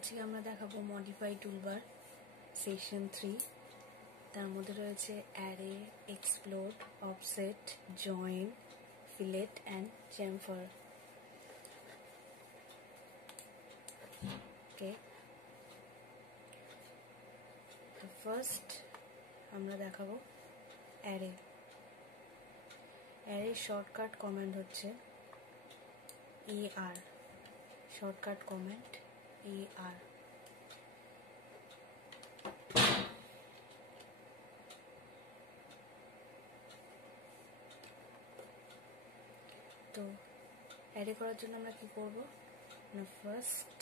আজকে আমরা দেখাবো মডিফাই টুলবার সেকশন 3। তার মধ্যে রয়েছে array, explode, offset, join, fillet and chamfer. Okay, first আমরা দেখাবো অ্যারে। অ্যারে শর্টকাট কমান্ড হচ্ছে ER, শর্টকাট কমান্ড ER। তো অ্যারে করার জন্য আমরা কি করব না, ফার্স্ট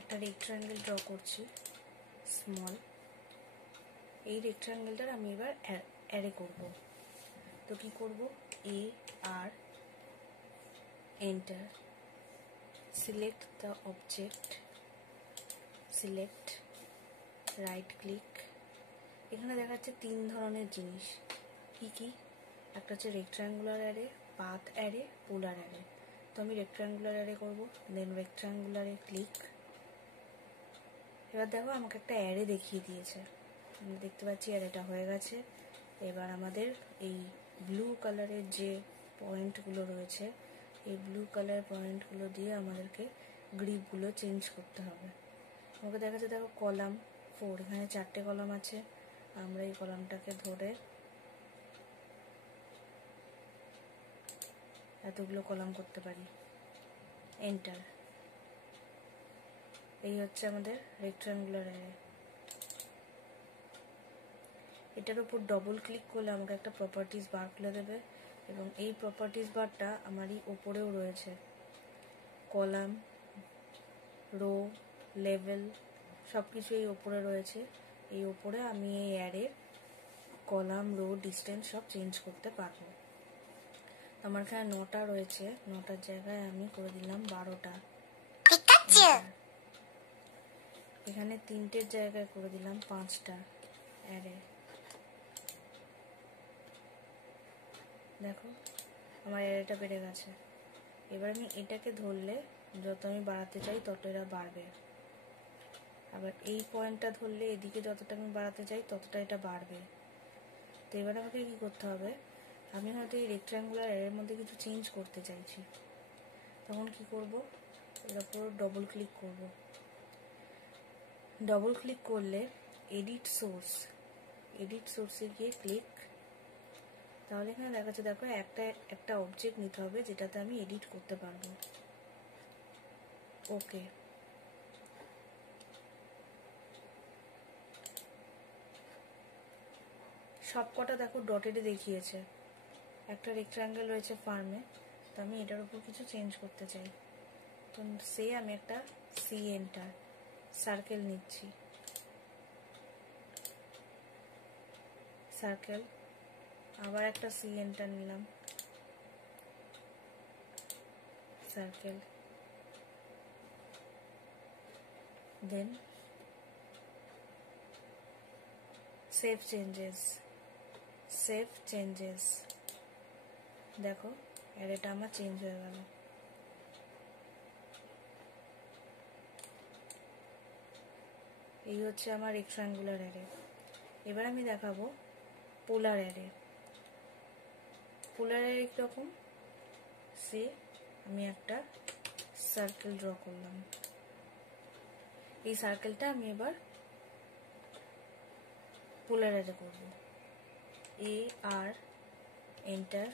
একটা রেক্ট্যাঙ্গেল ড্র করছি স্মল। এই রেক্ট্যাঙ্গেলটার আমি এবার অ্যারে করব। তো কি করব, AR, enter, select the object, select, right click. এখানে দেখাচ্ছে তিন ধরনের জিনিস, কি কি? একটা হচ্ছে রেক্ট্যাঙ্গুলার অ্যারে, পাথ অ্যারে, পোলার অ্যারে। তো আমি রেক্ট্যাঙ্গুলার অ্যারে করব, দেন রেক্ট্যাঙ্গুলারে ক্লিক। এবার দেখো আমাকে একটা অ্যারে দেখিয়ে দিয়েছে, আমরা দেখতে পাচ্ছি অ্যারেটা হয়ে গেছে। এবার আমাদের এই ব্লু কালারের যে পয়েন্টগুলো রয়েছে, এই ব্লু কালার পয়েন্টগুলো দিয়ে আমাদেরকে গ্রিপগুলো চেঞ্জ করতে হবে। আমাকে দেখাচ্ছে দেখো কলাম 4, এখানে 4টে কলাম আছে। আমরা এই কলামটাকে ধরে এতগুলো কলাম করতে পারি, এন্টার। এই হচ্ছে আমাদের রেক্ট্যাঙ্গুলার অ্যারে। এটার উপর ডবল ক্লিক করলে আমাকে একটা প্রপার্টিজ বার খুলে দেবে, এবং এই প্রপার্টিজ বারটা আমারই ওপরেও রয়েছে। কলাম, রো, লেভেল সব কিছু এই ওপরে রয়েছে। এই ওপরে আমি এই অ্যারের কলাম, রো, ডিস্টেন্স সব চেঞ্জ করতে পারবো। আমার এখানে 9টা রয়েছে, 9টার জায়গায় আমি করে দিলাম 12টা। এখানে 3টের জায়গায় করে দিলাম 5টা অ্যারে। দেখো আমার অ্যারেটা বেড়ে গেছে। এবার আমি এটাকে ধরলে যত আমি বাড়াতে চাই তত এরা বাড়বে। আবার এই পয়েন্টটা ধরলে এদিকে যতটা আমি বাড়াতে চাই ততটা এটা বাড়বে। তো এবার আমাকে কি করতে হবে, আমি হয়তো এই রেক্ট্যাঙ্গুলার অ্যারের মধ্যে কিছু চেঞ্জ করতে চাইছি, তখন কি করব, এর উপর ডবল ক্লিক করব। ডবল ক্লিক করলে এডিট সোর্স, এডিট সোর্সে গিয়ে ক্লিক। তাহলে এখানে দেখাচ্ছে দেখো একটা অবজেক্ট নিতে হবে যেটাতে আমি এডিট করতে পারবো। ওকে, সব কটা দেখো ডটেডে দেখিয়েছে। একটা রেক্ট্যাঙ্গেল রয়েছে ফার্মে, তো আমি এটার উপর কিছু চেঞ্জ করতে চাই। তো সে আমি একটা সি এন্টার, সার্কেল নিচ্ছি, সার্কেল, আবার একটা সি এন্টার নিলাম, সার্কেল, দেন সেভ চেঞ্জেস, সেভ চেঞ্জেস। দেখো অ্যারেটা আমার চেঞ্জ হয়ে গেল। এই হচ্ছে আমার রেক্ট্যাঙ্গুলার অ্যারে। এবার আমি দেখাবো পোলার অ্যারে। পোলার অ্যারে কীরকম, সে আমি একটা সার্কেল ড্র করলাম। এই সার্কেলটা আমি এবার পোলার অ্যারে করব। AR, enter,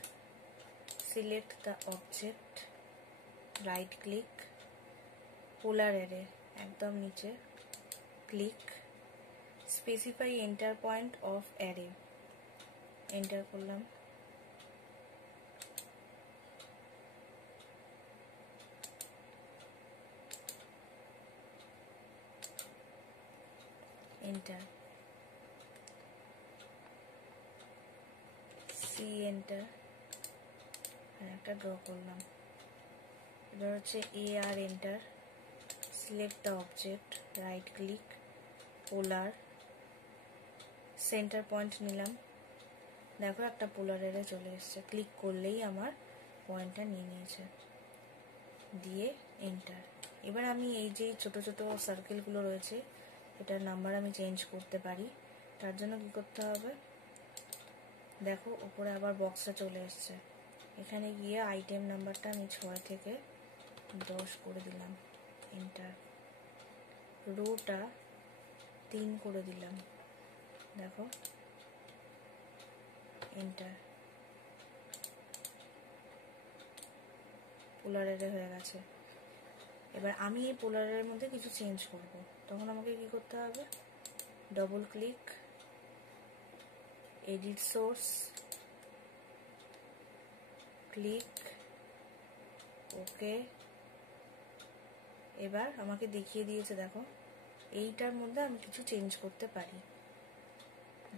select the object, right click, polar array একদম নিচে click, specify enter point of array, enter করলাম। এন্টার, সি এন্টার, একটা ড্র করলাম। এবার হচ্ছে AR, enter, select the object, right click, polar, centre point নিলাম, দেখো একটা পোলার এরে চলে এসছে। ক্লিক করলেই আমার পয়েন্টটা নিয়ে নিয়েছে, দিয়ে এন্টার। এবার আমি এই যে ছোট ছোট সার্কেলগুলো রয়েছে এটার নাম্বার আমি চেঞ্জ করতে পারি। তার জন্য কি করতে হবে, দেখো উপরে আবার বক্সটা চলে এসছে, এখানে গিয়ে আইটেম নাম্বারটা আমি 6 থেকে 10 করে দিলাম, এন্টার। রোটা 3 করে দিলাম, দেখো এন্টার। পোলার এরে হয়ে গেছে। এবার আমি এই পোলারের মধ্যে কিছু চেঞ্জ করব, তখন আমাকে কি করতে হবে, double click, edit source, click, okay. এবার আমাকে দেখিয়ে দিয়েছে, দেখো এইটার মধ্যে আমি কিছু চেঞ্জ করতে পারি।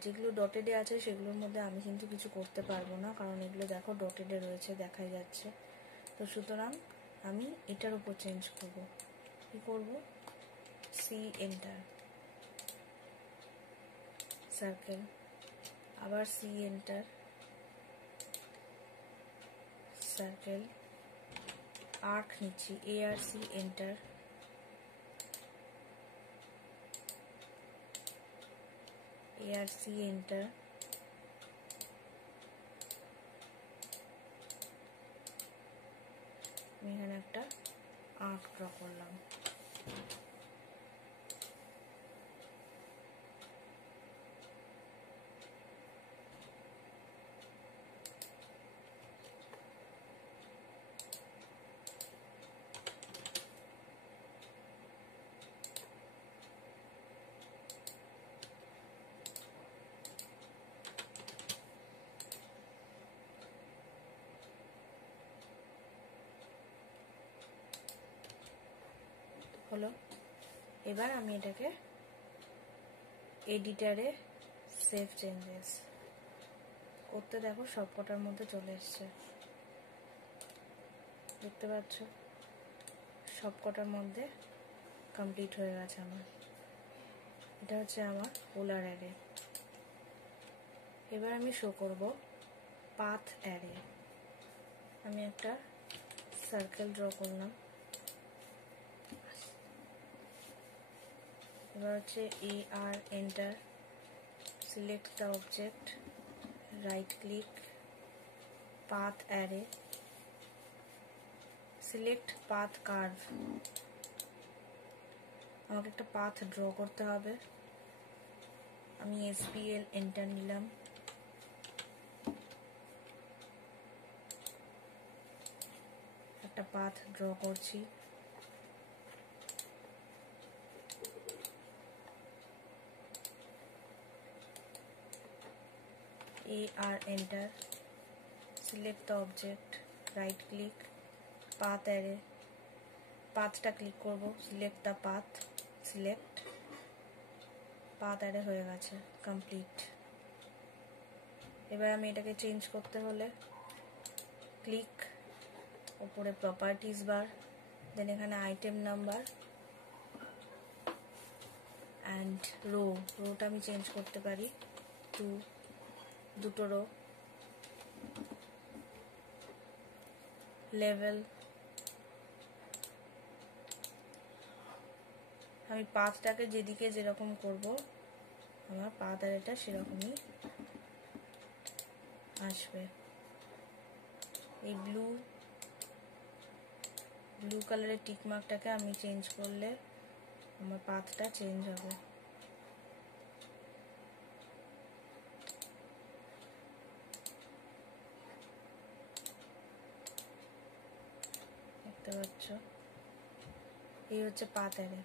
যেগুলো ডটেডে আছে সেগুলোর মধ্যে আমি কিন্তু কিছু করতে পারবো না, কারণ এগুলো দেখো ডটেডে রয়েছে, দেখাই যাচ্ছে। তো সুতরাং আমি এটার উপর চেঞ্জ করব। কি করব, সি এন্টার, সার্কেল, আবার সি এন্টার, সার্কেল, আর্ক নিচ্ছি, এ আর সি এন্টার, এ আর সি এন্টার, আমি এখানে একটা আর্ক ড্র করলাম। হলো। এবার আমি এটাকে এডিটারে সেভ চেঞ্জেস করতে, দেখো সবকটার মধ্যে চলে এসছে, দেখতে পাচ্ছ সবকটার মধ্যে কমপ্লিট হয়ে গেছে আমার। এটা হচ্ছে আমার পোলার অ্যারে। এবার আমি শো করব পাথ অ্যারে। আমি একটা সার্কেল ড্র করলাম, এবার হচ্ছে A R enter, select the object, right click, path array, select path curve. আমাকে একটা পাথ ড্র করতে হবে, আমি এসপিএল এন্টার নিলাম, একটা পাথ ড্র করছি, A R enter, select the object, right click, path array, পাথটা ক্লিক করব, select the path, select, path array হয়ে গেছে, কমপ্লিট। এবার আমি এটাকে চেঞ্জ করতে হলে ক্লিক, উপরে প্রপার্টিজ বার, দেন এখানে আইটেম নাম্বার অ্যান্ড রোটা আমি চেঞ্জ করতে পারি, দুটো রো, লেভেল, আমি পাথটাকে যেদিকে যেরকম করব আমার পাথ অ্যারেটা সেরকমই আসবে। এই ব্লু কালারের টিক মার্কটাকে আমি চেঞ্জ করলে আমার পাথটা চেঞ্জ হবে। দেখতে পাচ্ছ, এই হচ্ছে পাথ অ্যারে।